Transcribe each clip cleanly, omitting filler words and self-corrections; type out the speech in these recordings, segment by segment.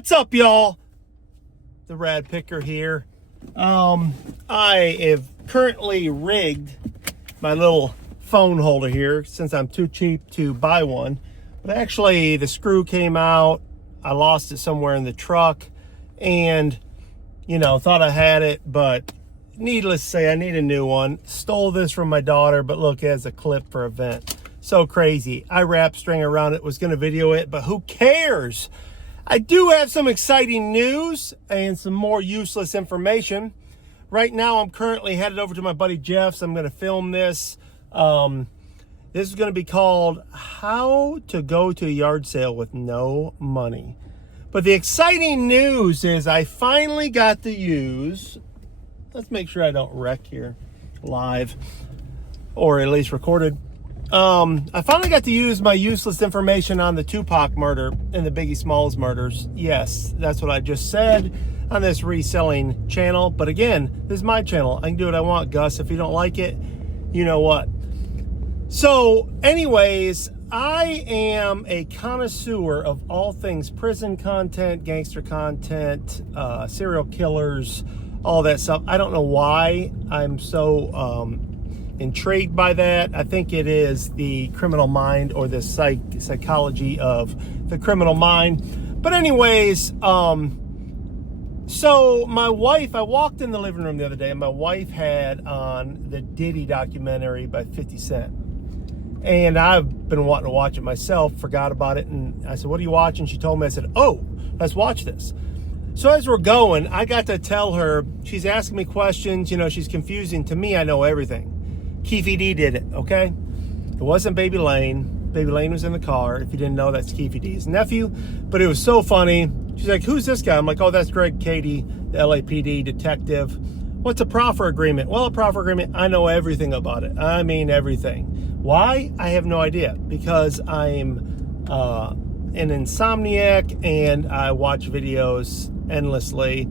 What's up, y'all? The Rad Picker here. I have currently rigged my little phone holder here since I'm too cheap to buy one. But actually, the screw came out. I lost it somewhere in the truck and, thought I had it, but needless to say, I need a new one. Stole this from my daughter, but look, it has a clip for a vent. So crazy. I wrapped string around it, was going to video it, but who cares? I do have some exciting news and some more useless information. Right now, I'm currently headed over to my buddy Jeff's. I'm going to film this. This is going to be called How to Go to a Yard Sale with No Money. But the exciting news is I finally got to use, let's make sure I don't wreck here live, or at least recorded. I finally got to use my useless information on the Tupac murder and the Biggie Smalls murders. Yes, that's what I just said on this reselling channel. But again, this is my channel. I can do what I want, Gus. If you don't like it, you know what. So anyways, I am a connoisseur of all things prison content, gangster content, serial killers, all that stuff. I don't know why I'm so intrigued by that. I think it is the criminal mind, or the psychology of the criminal mind. But anyways, so my wife, I walked in the living room the other day and my wife had on the Diddy documentary by 50 Cent. And I've been wanting to watch it myself, forgot about it. And I said, what are you watching? She told me. I said, oh, let's watch this. So as we're going, I got to tell her, she's asking me questions, she's confusing. To me, I know everything. Keefe D did it, okay? It wasn't Baby Lane. Baby Lane was in the car. If you didn't know, that's Keefe D's nephew. But it was so funny. She's like, who's this guy? I'm like, oh, that's Greg Cady, the LAPD detective. What's a proffer agreement? Well, a proffer agreement, I know everything about it. I mean everything. Why? I have no idea. Because I'm an insomniac and I watch videos endlessly.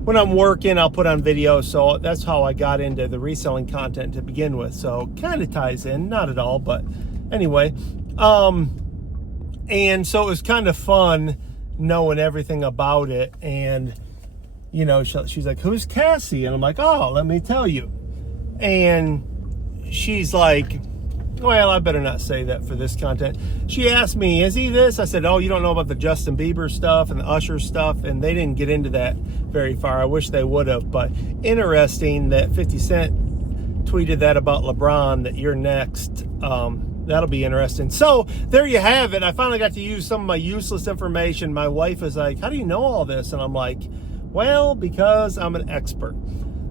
When I'm working, I'll put on videos. So that's how I got into the reselling content to begin with. So kind of ties in, not at all, but anyway. And so it was kind of fun knowing everything about it. And, she's like, who's Cassie? And I'm like, oh, let me tell you. And she's like, well, I better not say that for this content. She asked me, is he this? I said, oh, you don't know about the Justin Bieber stuff and the Usher stuff. And they didn't get into that very far. I wish they would have. But interesting that 50 Cent tweeted that about LeBron, that you're next. That'll be interesting. So there you have it. I finally got to use some of my useless information. My wife is like, how do you know all this? And I'm like, well, because I'm an expert.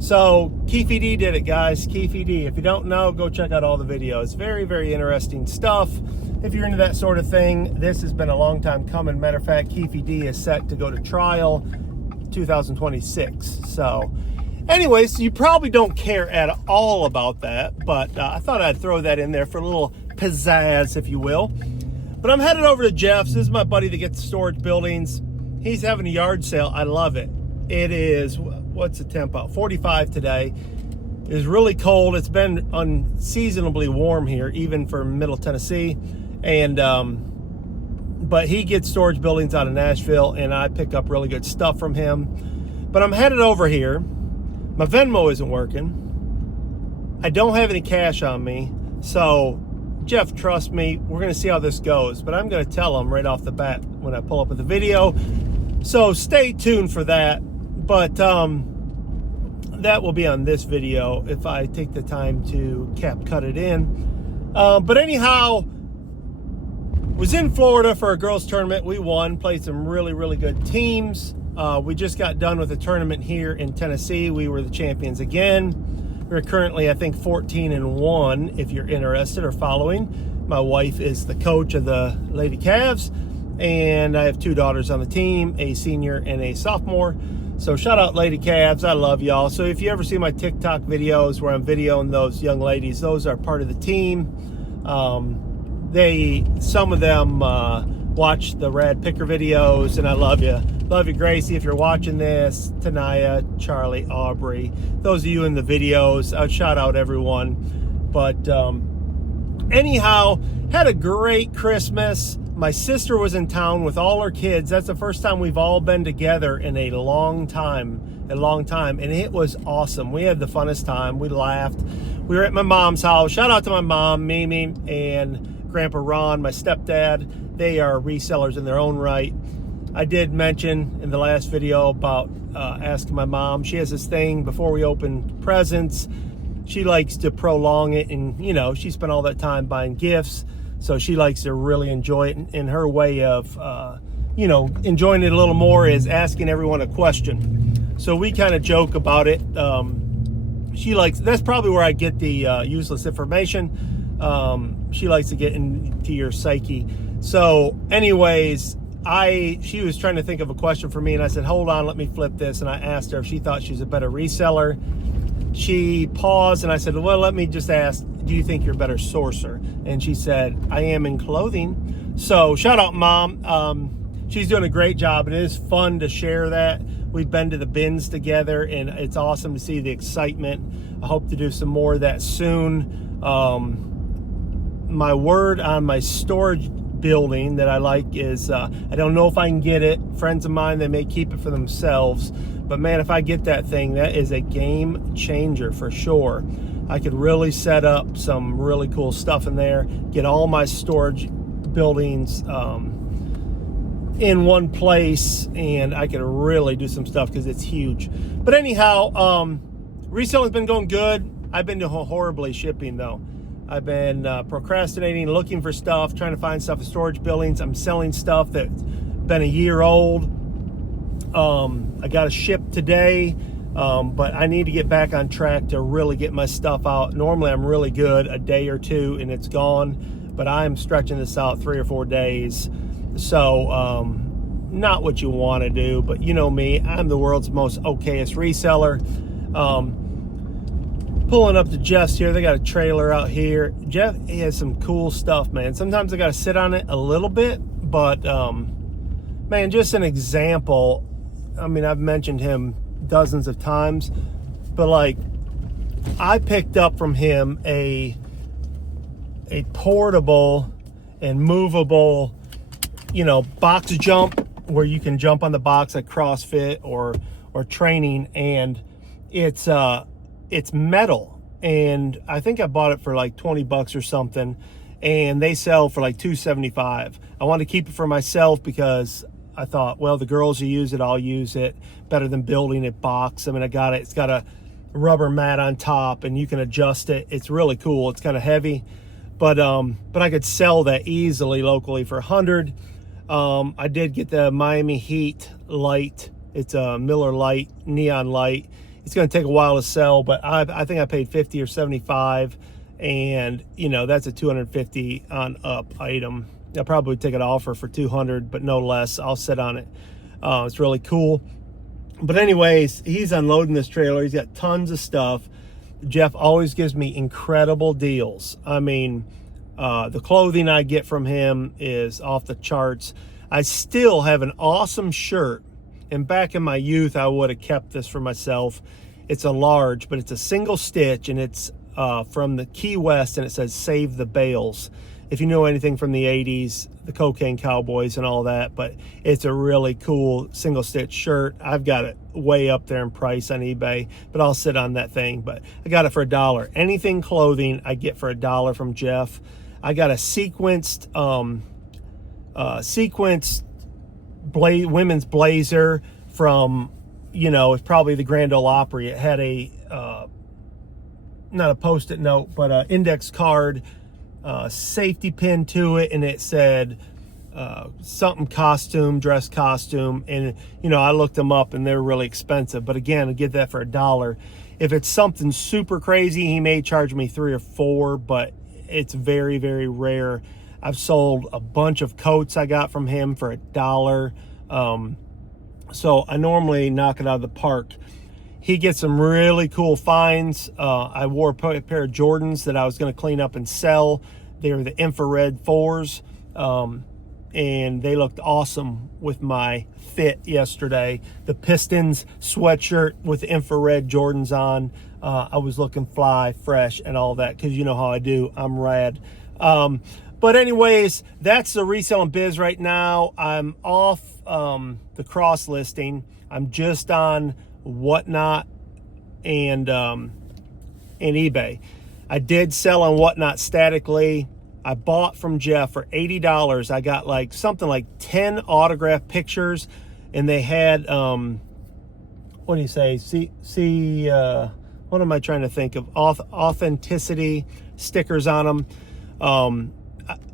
So Keefe D did it, guys. Keefe D. If you don't know, go check out all the videos. Very, very interesting stuff. If you're into that sort of thing, this has been a long time coming. Matter of fact, Keefe D is set to go to trial 2026. So anyways, you probably don't care at all about that, but I thought I'd throw that in there for a little pizzazz, if you will. But I'm headed over to Jeff's. This is my buddy that gets storage buildings. He's having a yard sale. I love it. It is, what's the temp out? 45 today. It is really cold. It's been unseasonably warm here, even for Middle Tennessee. And but he gets storage buildings out of Nashville, and I pick up really good stuff from him. But I'm headed over here. My Venmo isn't working. I don't have any cash on me. So, Jeff, trust me, we're going to see how this goes. But I'm going to tell him right off the bat when I pull up with the video. So stay tuned for that. But that will be on this video if I take the time to cut it in. But anyhow, was in Florida for a girls tournament. We won, played some really, really good teams. We just got done with a tournament here in Tennessee. We were the champions again. We're currently, I think, 14-1, if you're interested or following. My wife is the coach of the Lady Cavs, and I have two daughters on the team, a senior and a sophomore. So shout out Lady Cavs, I love y'all. So if you ever see my TikTok videos where I'm videoing those young ladies, those are part of the team. Some of them watch the Rad Picker videos, and I love you. Love you, Gracie, if you're watching this. Tanaya, Charlie, Aubrey. Those of you in the videos, I'll shout out everyone. But anyhow, had a great Christmas. my sister was in town with all her kids. That's the first time we've all been together in a long time, and it was awesome. We had the funnest time. We laughed. We were at my mom's house. Shout out to my mom, Mimi, and Grandpa Ron, my stepdad. They are resellers in their own right. I did mention in the last video about asking my mom. She has this thing before we open presents. She likes to prolong it, and you know, she spent all that time buying gifts, so she likes to really enjoy it. And her way of you know, enjoying it a little more is asking everyone a question. So we kind of joke about it. She likes, that's probably where I get the useless information. She likes to get into your psyche. So anyways, she was trying to think of a question for me, and I said, hold on, let me flip this. And I asked her if she thought she's a better reseller. She paused, and I said, well, let me just ask, do you think you're a better sourcer? And she said, I am in clothing. So shout out, Mom. She's doing a great job. It is fun to share that. We've been to the bins together, and it's awesome to see the excitement. I hope to do some more of that soon. My word on my storage building that I like is, I don't know if I can get it. Friends of mine, they may keep it for themselves. But man, if I get that thing, that is a game changer for sure. I could really set up some really cool stuff in there, get all my storage buildings in one place, and I could really do some stuff because it's huge. But anyhow, reselling's been going good. I've been doing horribly shipping though. I've been procrastinating, looking for stuff, trying to find stuff in storage buildings. I'm selling stuff that's been a year old. I got to ship today, but I need to get back on track to really get my stuff out. Normally I'm really good a day or two and it's gone, but I'm stretching this out 3 or 4 days. So not what you want to do, but you know me, I'm the world's most okayest reseller. Pulling up to Jeff's here. They got a trailer out here. Jeff, he has some cool stuff, man. Sometimes I got to sit on it a little bit, but man, just an example. I mean, I've mentioned him dozens of times, but like, I picked up from him a portable and movable, you know, box jump where you can jump on the box like CrossFit or training, and it's metal, and I think I bought it for like 20 bucks or something, and they sell for like $2.75. I want to keep it for myself because I thought, well, the girls who use it, I'll use it. Better than building a box. I mean, I got it. It's got a rubber mat on top, and you can adjust it. It's really cool. It's kind of heavy, but I could sell that easily locally for $100. I did get the Miami Heat light. It's a Miller light, neon light. It's going to take a while to sell, but I think I paid $50 or $75, and you know, that's a $250 on up item. I'll probably take an offer for $200, but no less. I'll sit on it. It's really cool. But anyways, he's unloading this trailer. He's got tons of stuff. Jeff always gives me incredible deals. I mean, the clothing I get from him is off the charts. I still have an awesome shirt, and back in my youth, I would have kept this for myself. It's a large, but it's a single stitch, and it's from the Key West, and it says "Save the Bales." If you know anything from the 80s, the Cocaine Cowboys and all that, but it's a really cool single stitch shirt. I've got it way up there in price on eBay, but I'll sit on that thing. But I got it for $1. Anything clothing I get for $1 from Jeff. I got a sequenced women's blazer from, you know, it's probably the Grand Ole Opry. It had a not a post-it note, but an index card, safety pin to it, and it said something costume, dress costume. And you know, I looked them up and they're really expensive, but again, I get that for $1. If it's something super crazy, he may charge me $3 or $4, but it's very, very rare. I've sold a bunch of coats I got from him for $1. So I normally knock it out of the park. He gets some really cool finds. I wore a pair of Jordans that I was going to clean up and sell. They were the infrared 4s, and they looked awesome with my fit yesterday. The Pistons sweatshirt with the infrared Jordans on. I was looking fly, fresh, and all that, because you know how I do. I'm rad. But anyways, that's the reselling biz right now. I'm off the cross listing. I'm just on Whatnot and eBay. I did sell on Whatnot statically. I bought from Jeff for $80. I got like something like 10 autographed pictures, and they had what do you say? What am I trying to think of? Authenticity stickers on them.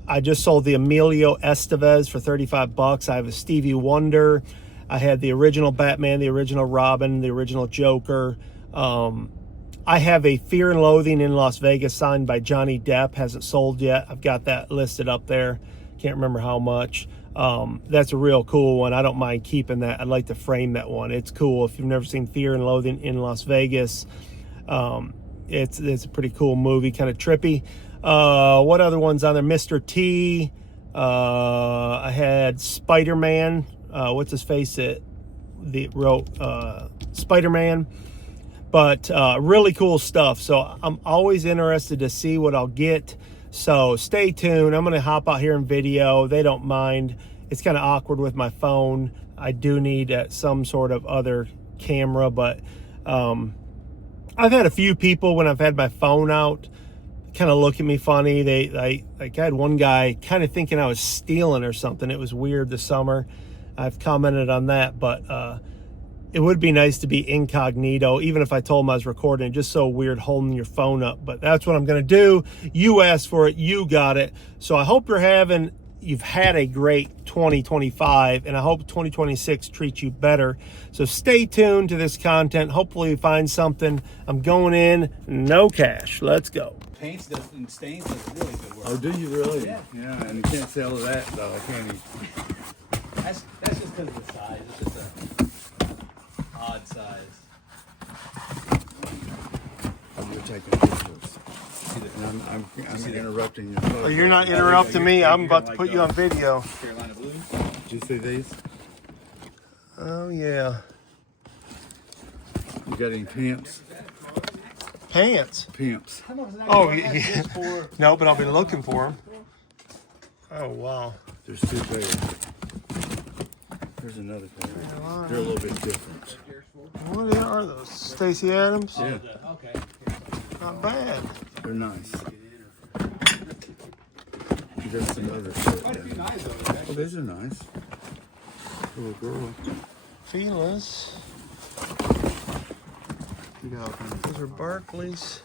I just sold the Emilio Estevez for $35. I have a Stevie Wonder. I had the original Batman, the original Robin, the original Joker. I have a Fear and Loathing in Las Vegas signed by Johnny Depp. Hasn't sold yet. I've got that listed up there. Can't remember how much. That's a real cool one. I don't mind keeping that. I'd like to frame that one. It's cool. If you've never seen Fear and Loathing in Las Vegas, it's a pretty cool movie, kind of trippy. What other ones on there? Mr. T. I had Spider-Man. What's his face? Wrote Spider-Man. But really cool stuff. So I'm always interested to see what I'll get. So stay tuned. I'm going to hop out here in video. They don't mind. It's kind of awkward with my phone. I do need some sort of other camera. But I've had a few people when I've had my phone out kind of look at me funny. I had one guy kind of thinking I was stealing or something. It was weird this summer. I've commented on that, but it would be nice to be incognito, even if I told him I was recording. Just so weird holding your phone up, but that's what I'm going to do. You asked for it, you got it. So I hope you've had a great 2025, and I hope 2026 treats you better. So stay tuned to this content. Hopefully you find something. I'm going in, no cash. Let's go. Paints and stains does really good work. Oh, do you really? Yeah. Yeah, and you can't sell that though, can you? That's just because of the size. It's just a odd size. You're taking pictures. And I'm interrupting your photo. Well, you're not interrupting me. I'm about to put you on video. Carolina blue. Did you see these? Oh, yeah. You got any pimps? Pants. Pimps. Oh, yeah. No, but I'll be looking for them. Oh, wow. There's two pairs. There's another pair. They're a little bit different. What are those? Stacey Adams? Yeah, Okay. Not bad. they're nice. There's some other shit there. Oh, these are nice. Little girl. Feelers. Those are Barclays.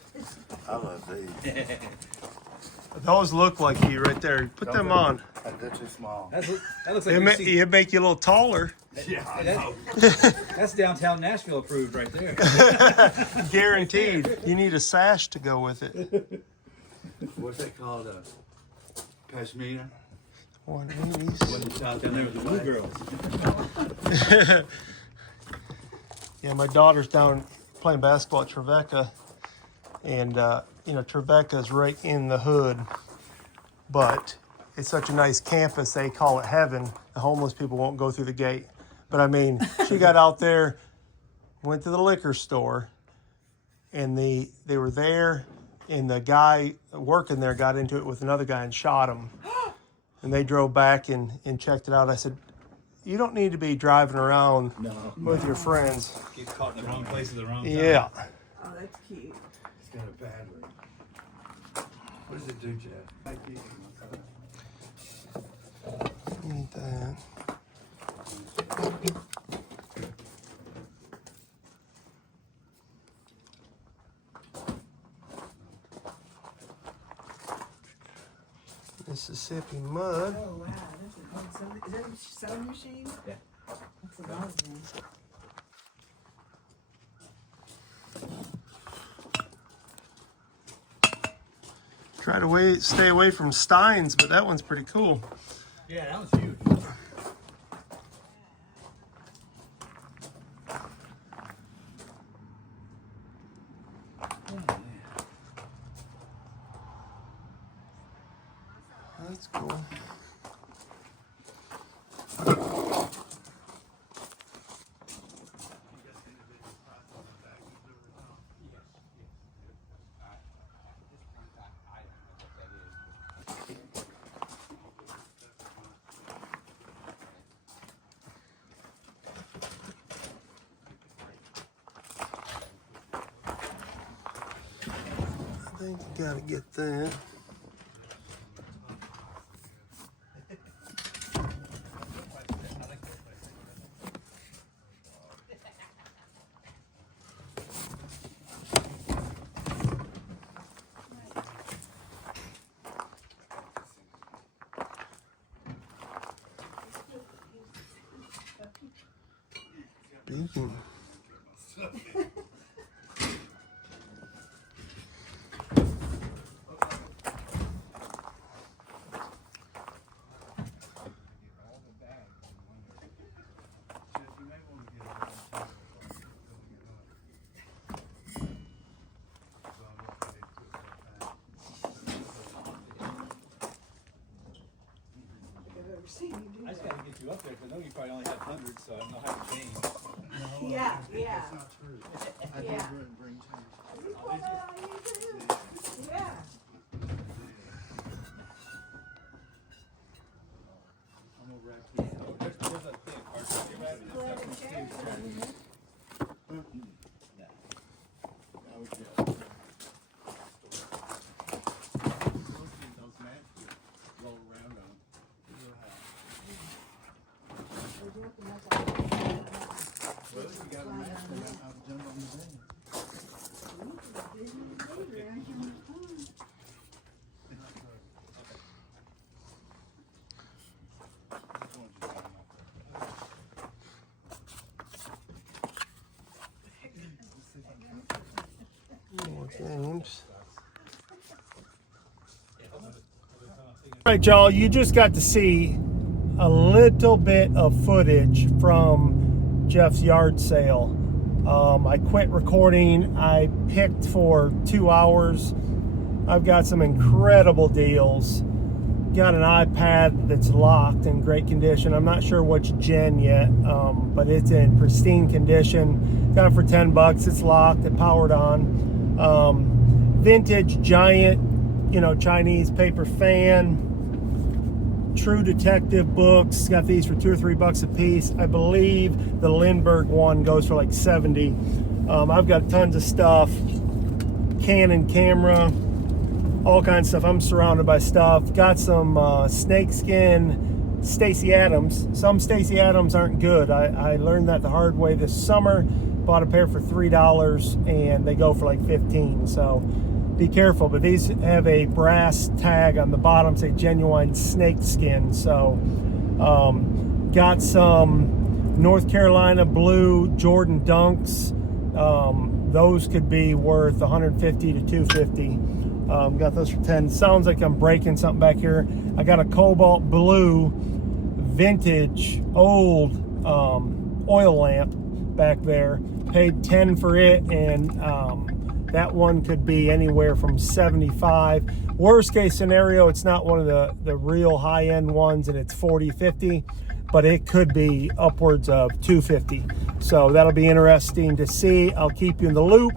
I love these. Those look like you right there. Put them on. They're too small. That looks like It make you a little taller. Yeah, I know. that's downtown Nashville approved right there. Guaranteed. You need a sash to go with it. What's that called? Pashmina? 180s. Wasn't shot down there with the blue girls. Yeah, my daughter's down playing basketball at Trevecca, and Trevecca's right in the hood, but it's such a nice campus, they call it heaven. The homeless people won't go through the gate. But I mean, she got out there, went to the liquor store, and they were there, and the guy working there got into it with another guy and shot him. And they drove back and checked it out. I said, you don't need to be driving around with your friends. Get caught in the wrong place at the wrong time. Yeah. Oh, that's cute. It's got a battery. What does it do, Jeff? Need that. Mississippi mud. Oh, wow. Is that a sewing machine? Yeah. That's amazing. Try to stay away from Steins, but that one's pretty cool. Yeah, that was huge. That's cool. think you gotta get that. Speaking. I just gotta get you up there, because I know you probably only have hundreds, so I don't know how to change. Yeah, yeah. That's not true. I Yeah. did bring change. You pull that on YouTube? Yeah. I'm over at the There's a thing, cartridge, right? Glad to share it. those mats roll around on. Well, you got a match for that. I'll jump on the van. More James. All right, y'all, you just got to see a little bit of footage from Jeff's yard sale. I quit recording. I picked for 2 hours. I've got some incredible deals. Got an iPad that's locked in great condition. I'm not sure which gen yet, but it's in pristine condition. Got it for 10 bucks. It's locked. It powered on. Vintage giant, Chinese paper fan. True Detective books. Got these for $2 or $3 a piece. I believe the Lindbergh one goes for like 70. I've got tons of stuff. Canon camera. All kinds of stuff. I'm surrounded by stuff. Got some snakeskin Stacy Adams. Some Stacy Adams aren't good. I learned that the hard way this summer. Bought a pair for $3 and they go for like 15. So be careful. But these have a brass tag on the bottom, say genuine snakeskin. So got some North Carolina blue Jordan Dunks. Those could be worth 150 to 250. Got those for 10. Sounds like I'm breaking something back here. I got a cobalt blue vintage old oil lamp back there. Paid 10 for it, and that one could be anywhere from 75. Worst case scenario, it's not one of the real high-end ones and it's 40, 50, but it could be upwards of 250. So that'll be interesting to see. I'll keep you in the loop.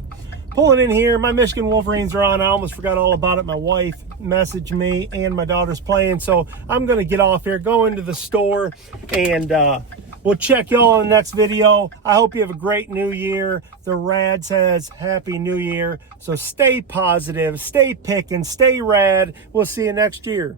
Pulling in here, my Michigan Wolverines are on. I almost forgot all about it. My wife messaged me and my daughter's playing. So I'm going to get off here, go into the store, and we'll check y'all in the next video. I hope you have a great new year. The Rad says Happy New Year. So stay positive, stay picking, stay rad. We'll see you next year.